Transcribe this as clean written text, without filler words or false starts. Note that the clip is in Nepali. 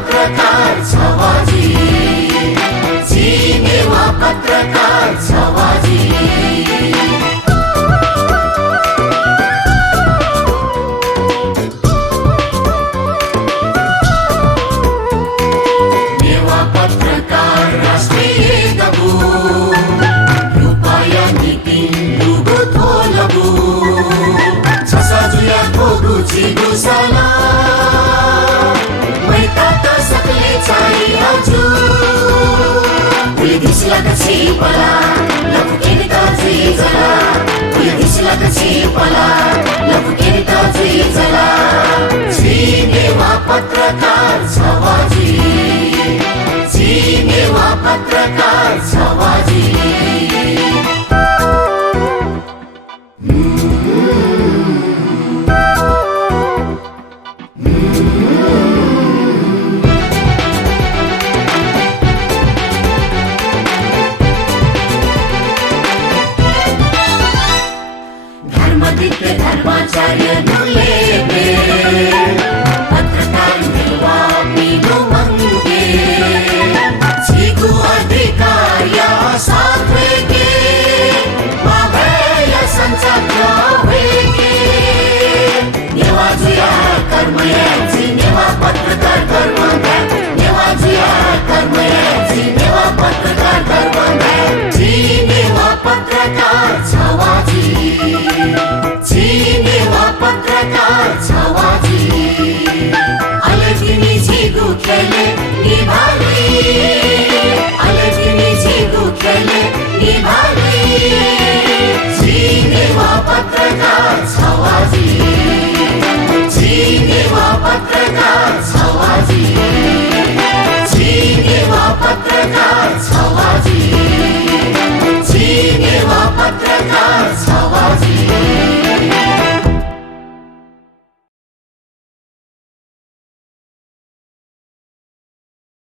पत्रकार छवाजी जिनेवा पत्रकार छवाजी नेवा पत्रकार राष्ट्रिय दबु रुपया नीति लुगु थोलबु छसा जुया भोगु चिगुसला Pala, lapu kini ta zizala. Polisi la pala, lapu kini ta zizala. Jinewa पत्रकार छवाजी